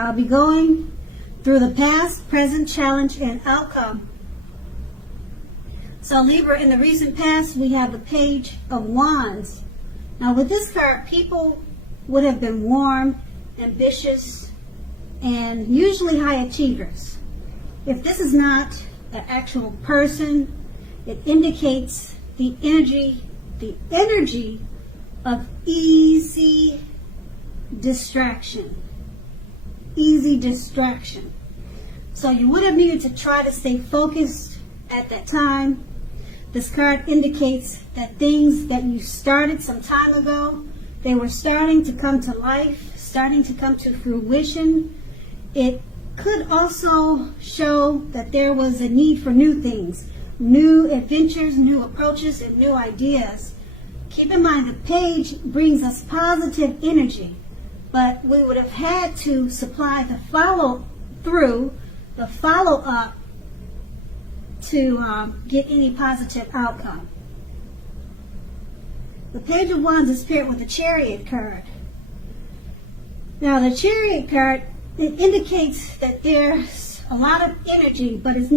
I'll be going through the past, present, challenge, and outcome. So Libra, in the recent past, we have the Page of Wands. Now with this card, people would have been warm, ambitious, and usually high achievers. If this is not an actual person, it indicates the energy of easy distraction. Easy distraction. So you would have needed to try to stay focused at that time. This card indicates that things that you started some time ago, they were starting to come to life, starting to come to fruition. It could also show that there was a need for new things, new adventures, new approaches, and new ideas. Keep in mind, the page brings us positive energy, but we would have had to supply the follow-through, the follow-up to get any positive outcome. The Page of Wands is paired with the Chariot card. Now the Chariot card, it indicates that there's a lot of energy, but it's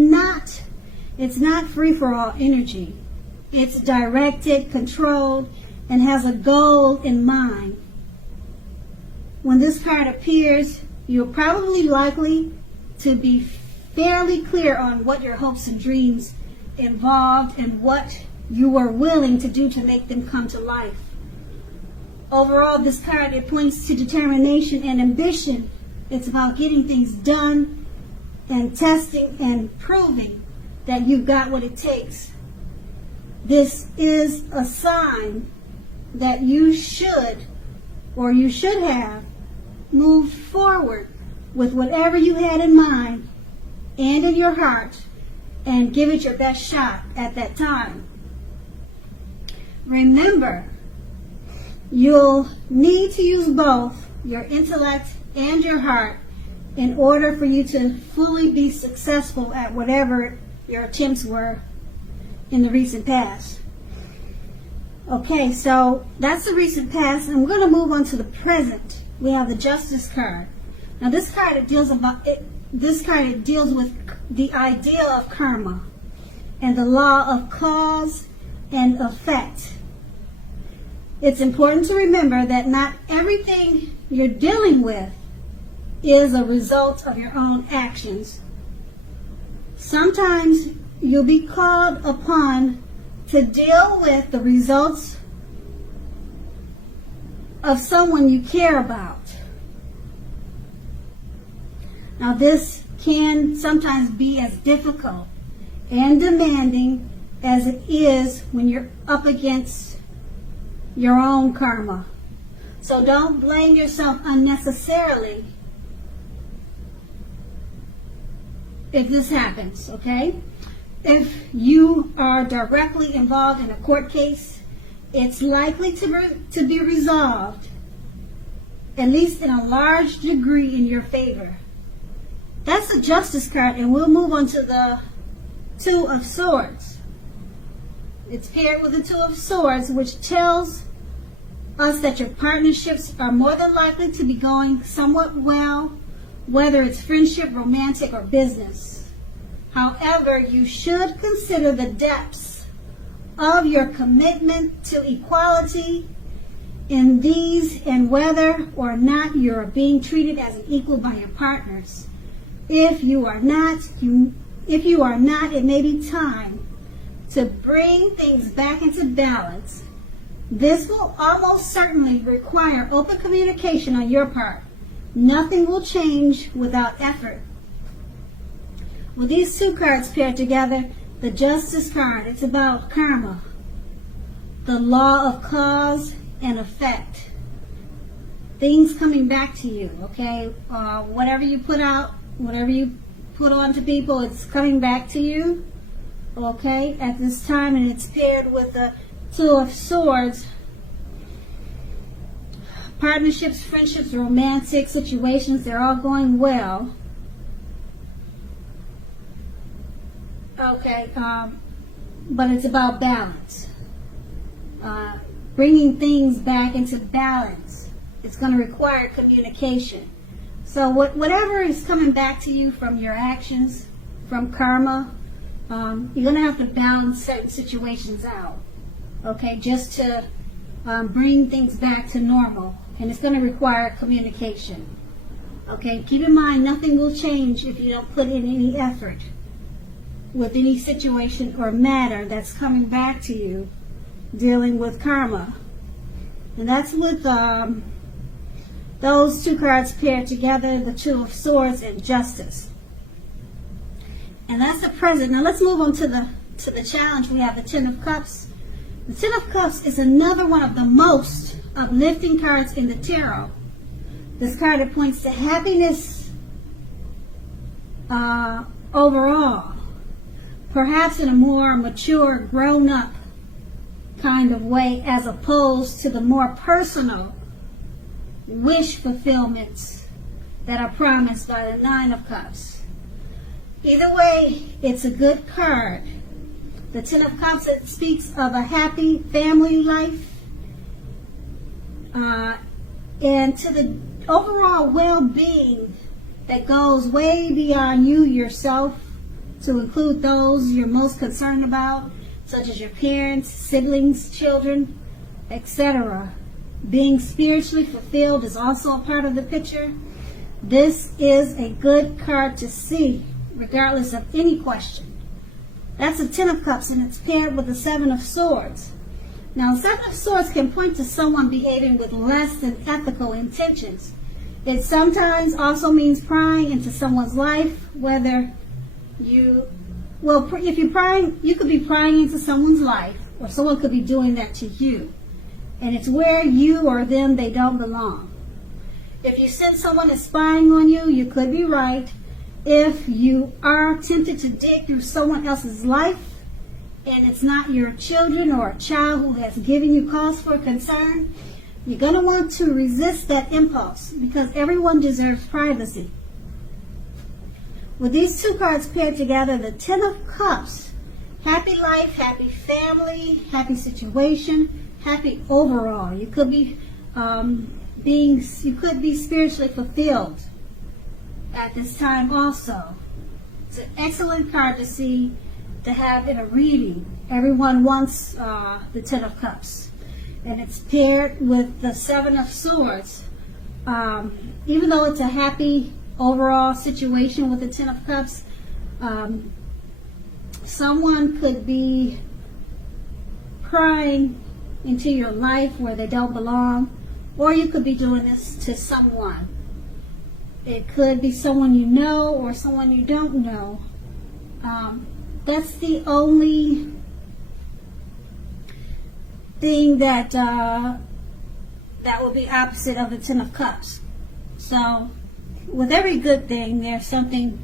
not free-for-all energy. It's directed, controlled, and has a goal in mind. When this card appears, you're probably likely to be fairly clear on what your hopes and dreams involved and what you were willing to do to make them come to life. Overall, this card, it points to determination and ambition. It's about getting things done and testing and proving that you've got what it takes. This is a sign that you should have moved forward with whatever you had in mind and in your heart and give it your best shot at that time. Remember, you'll need to use both your intellect and your heart in order for you to fully be successful at whatever your attempts were in the recent past. Okay, so that's the recent past, and we're going to move on to the present. We have the Justice card. Now this card, it deals with the idea of karma and the law of cause and effect. It's important to remember that not everything you're dealing with is a result of your own actions. Sometimes you'll be called upon to deal with the results of someone you care about. Now this can sometimes be as difficult and demanding as it is when you're up against your own karma. So don't blame yourself unnecessarily if this happens, okay? If you are directly involved in a court case, it's likely to be resolved, at least in a large degree, in your favor. That's the Justice card, and we'll move on to the Two of Swords. It's paired with the Two of Swords, which tells us that your partnerships are more than likely to be going somewhat well, whether it's friendship, romantic, or business. However, you should consider the depths of your commitment to equality in these and whether or not you're being treated as an equal by your partners. If you are not, it may be time to bring things back into balance. This will almost certainly require open communication on your part. Nothing will change without effort. With these two cards paired together, the Justice card, it's about karma, the law of cause and effect. Things coming back to you, okay? Whatever you put out, whatever you put on to people, it's coming back to you, okay, at this time, and it's paired with the Two of Swords. Partnerships, friendships, romantic situations, they're all going well. Okay, but it's about balance. Bringing things back into balance. It's going to require communication. So whatever is coming back to you from your actions, from karma, you're going to have to balance certain situations out, okay, just to bring things back to normal. And it's going to require communication. Okay, keep in mind, nothing will change if you don't put in any effort with any situation or matter that's coming back to you dealing with karma. And that's with those two cards paired together, the Two of Swords and Justice. And that's the present. Now let's move on to the challenge. We have the Ten of Cups. The Ten of Cups is another one of the most uplifting cards in the tarot. This card, it points to happiness overall, perhaps in a more mature, grown-up kind of way, as opposed to the more personal wish fulfillments that are promised by the Nine of Cups. Either way, it's a good card. The Ten of Cups, it speaks of a happy family life, and to the overall well-being that goes way beyond you yourself, to include those you're most concerned about, such as your parents, siblings, children, etc. Being spiritually fulfilled is also a part of the picture. This is a good card to see, regardless of any question. That's the Ten of Cups, and it's paired with the Seven of Swords. Now, the Seven of Swords can point to someone behaving with less than ethical intentions. It sometimes also means prying into someone's life, whether if you're prying, you could be prying into someone's life, or someone could be doing that to you. And it's where you or them, they don't belong. If you sense someone is spying on you, you could be right. If you are tempted to dig through someone else's life, and it's not your children or a child who has given you cause for concern, you're going to want to resist that impulse, because everyone deserves privacy. With these two cards paired together, the Ten of Cups, happy life, happy family, happy situation, happy overall. You could be spiritually fulfilled at this time also. It's an excellent card to see, to have in a reading. Everyone wants the Ten of Cups. And it's paired with the Seven of Swords. Even though it's a happy overall situation with the Ten of Cups, someone could be prying into your life where they don't belong, or you could be doing this to someone. It could be someone you know or someone you don't know. That's the only thing that would be opposite of the Ten of Cups. So, with every good thing, there's something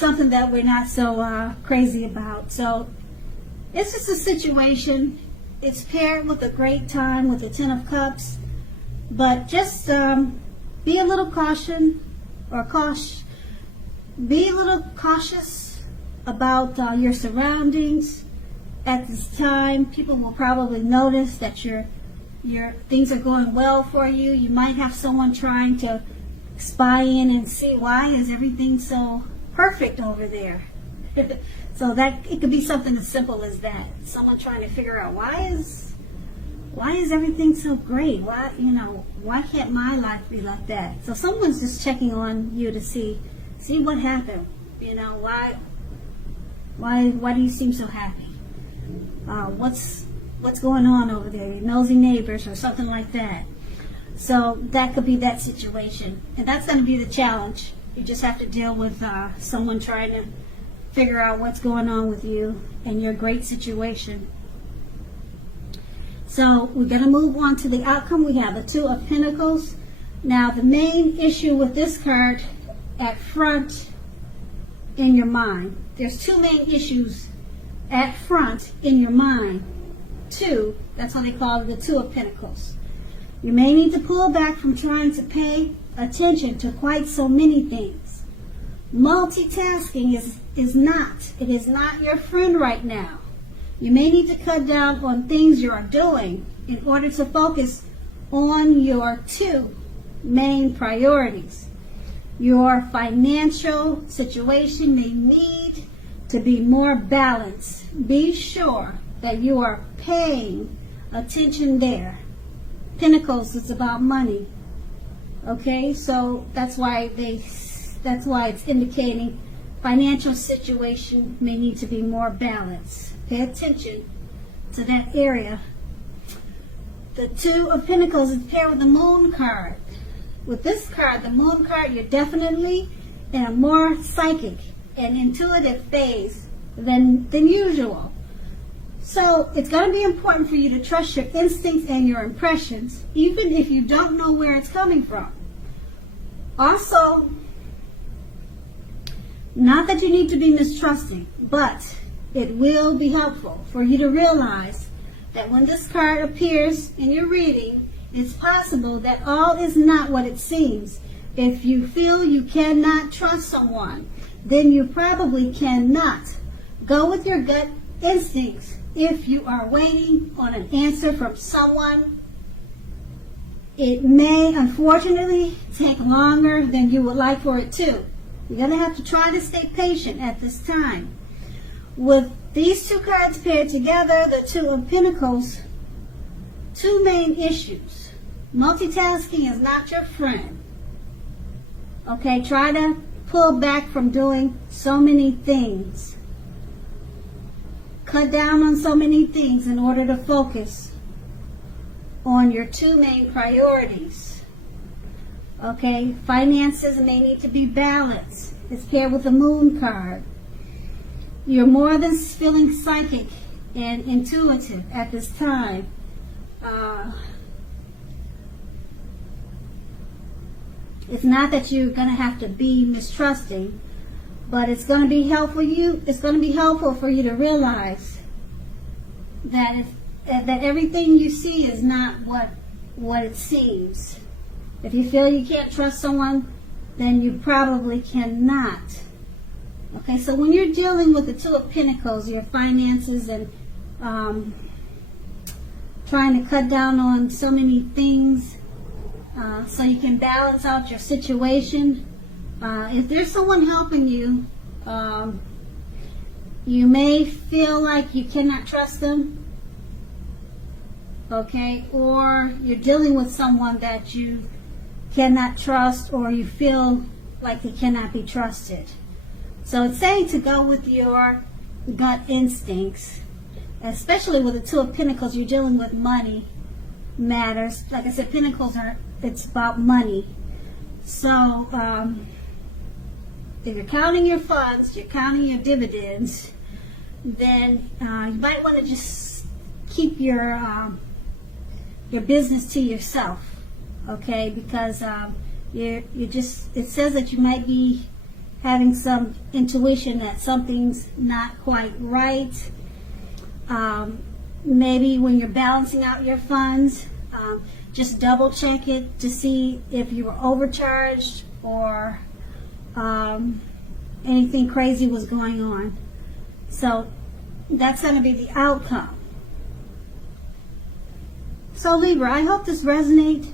that we're not so crazy about. So, it's just a situation. It's paired with a great time with the Ten of Cups, but just be a little cautious about your surroundings at this time. People will probably notice that your things are going well for you. You might have someone trying to spy in and see, why is everything so perfect over there? So that it could be something as simple as that. Someone trying to figure out, why is everything so great? Why can't my life be like that? So someone's just checking on you to see what happened. Why do you seem so happy? What's going on over there? Your nosy neighbors or something like that. So that could be that situation, and that's going to be the challenge. You just have to deal with someone trying to figure out what's going on with you and your great situation. So we're going to move on to the outcome. We have the Two of Pentacles. Now, the main issue with this card at front in your mind, there's two main issues at front in your mind. Two, that's what they call it, the Two of Pentacles. You may need to pull back from trying to pay attention to quite so many things. Multitasking is not your friend right now. You may need to cut down on things you are doing in order to focus on your two main priorities. Your financial situation may need to be more balanced. Be sure that you are paying attention there. Pentacles is about money. Okay, so that's why it's indicating financial situation may need to be more balanced. Pay attention to that area. The Two of Pentacles is paired with the Moon card. With this card, the Moon card, you're definitely in a more psychic and intuitive phase than usual. So it's going to be important for you to trust your instincts and your impressions, even if you don't know where it's coming from. Also, not that you need to be mistrusting, but it will be helpful for you to realize that when this card appears in your reading, it's possible that all is not what it seems. If you feel you cannot trust someone, then you probably cannot. Go with your gut instincts. If you are waiting on an answer from someone, it may unfortunately take longer than you would like for it to. You're going to have to try to stay patient at this time. With these two cards paired together, the Two of Pentacles, two main issues. Multitasking is not your friend. Okay, try to pull back from doing so many things. Cut down on so many things in order to focus on your two main priorities. Okay, finances may need to be balanced. It's paired with the Moon card. You're more than feeling psychic and intuitive at this time. It's not that you're going to have to be mistrusting, but it's going to be helpful for you to realize that that everything you see is not what it seems. If you feel you can't trust someone, then you probably cannot. Okay, so when you're dealing with the Two of Pentacles, your finances and trying to cut down on so many things so you can balance out your situation, if there's someone helping you, you may feel like you cannot trust them. Okay, or you're dealing with someone that you cannot trust, or you feel like they cannot be trusted. So it's saying to go with your gut instincts, especially with the Two of Pentacles. You're dealing with money matters. Like I said, Pentacles it's about money. So if you're counting your funds, you're counting your dividends, then you might want to just keep your business to yourself, okay? Because it says that you might be having some intuition that something's not quite right. Maybe when you're balancing out your funds, just double check it to see if you were overcharged or anything crazy was going on. So that's going to be the outcome. So Libra, I hope this resonates.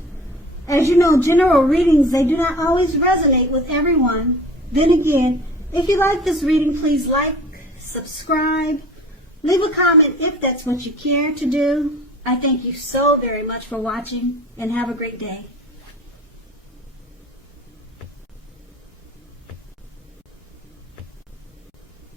As you know, general readings, they do not always resonate with everyone. Then again, if you like this reading, please like, subscribe, leave a comment if that's what you care to do. I thank you so very much for watching, and have a great day.